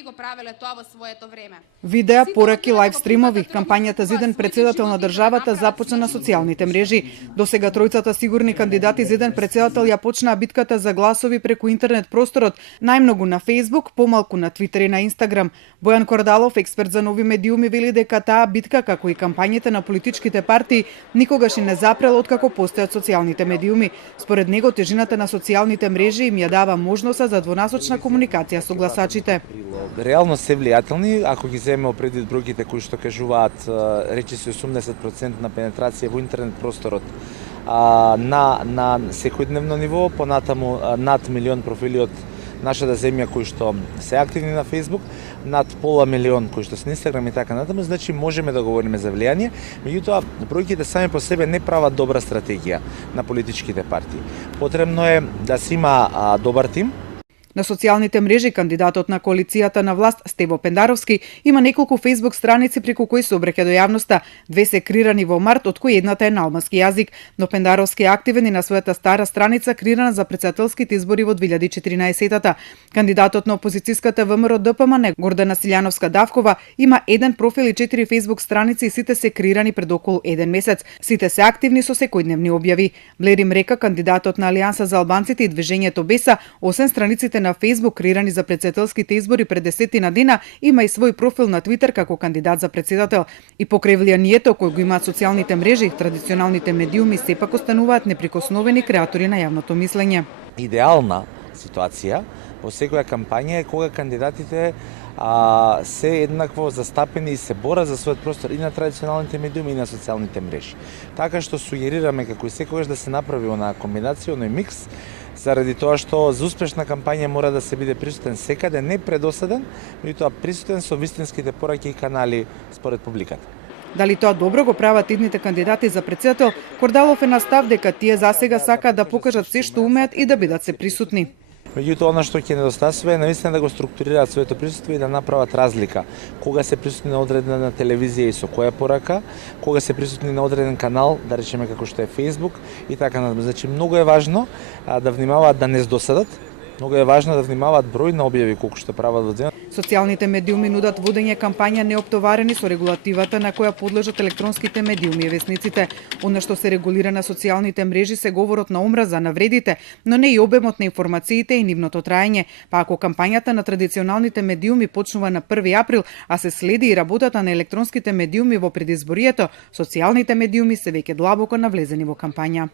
партии го правеле тоа во своето време. Видеа, пораки, лайв стримови, кампањата за еден председател на државата започна на социјалните мрежи. Досега тројцата сигурни кандидати за еден председател ја почнаа битката за гласови преку интернет просторот, најмногу на Facebook, помалку на Твитер и на Инстаграм. Бојан Кордалов, експерт за нови медиуми, вели дека таа битка, како и кампањите на политичките партии, никогаш и не запрела откако постојат социјалните медиуми. Според него, тежината на социјалните мрежи им ја дава можноста за двонасочна комуникација со гласачите. Реално се влијателни, ако ги земеме предвид бројките кои што кажуваат, речи се 80% на пенетрација во интернет просторот на секојдневно ниво, понатаму над милион профили од нашата земја кои што се активни на Facebook, над пола милион кои што се на Инстаграм и така натаму, значи можеме да говориме за влијание, меѓутоа бројките сами по себе не прават добра стратегија на политичките партии. Потребно е да се има добар тим. На социјалните мрежи кандидатот на коалицијата на власт Стево Пендаровски има неколку Facebook страници преку кои се обраќа до јавноста. Две се крирани во март, од кои едната е на албански јазик, но Пендаровски е активен и на својата стара страница крирана за претседателските избори во 2014-та. Кандидатот на опозицијската ВМРО ДПМН Гордана Силјановска-Давкова има еден профил и 4 Facebook страници и сите се крирани пред околу еден месец. Сите се активни со секојдневни објави. Блерим река, кандидатот на Алијанса за албанците и движењето Беса, освен страниците на Facebook крирани за претседателските избори пред 10 дена, има и свој профил на Твитер како кандидат за претседател. И покрај влијанието кој го имаат социјалните мрежи, традиционалните медиуми сепак остануваат неприкосновени креатори на јавното мислење. Идеална ситуација во секоја кампања е кога кандидатите се еднакво застапени и се борат за својот простор и на традиционалните медиуми и на социјалните мрежи. Така што сугерираме како и секогаш да се направи онаа комбинација, оној микс, заради тоа што за успешна кампања мора да се биде присутен секаде, не предосаден, меѓутоа присутен со вистинските пораки и канали според публиката. Дали тоа добро го прават идните кандидати за претседател, Кордалов е на став дека тие засега сакаат да покажат се што умеат и да бидат се присутни. Меѓутоа, она што ќе недостасува е навистина да го структурираат своето присуство и да направат разлика. Кога се присутни на одредена телевизија и со која порака, кога се присутни на одреден канал, да речеме како што е Facebook и така натаму. Значи, многу е важно да внимаваат да не здосадат, многу е важно да внимаваат број на објави колку што прават во денот. Социјалните медиуми нудат водење кампања неоптоварени со регулативата на која подлежат електронските медиуми и весниците. Она што се регулира на социјалните мрежи се говорот на омраза, на вредите, но не и обемот на информациите и нивното траење. Па ако кампањата на традиционалните медиуми почнува на 1 април, а се следи и работата на електронските медиуми во предизборието, социјалните медиуми се веќе длабоко навлезени во кампања.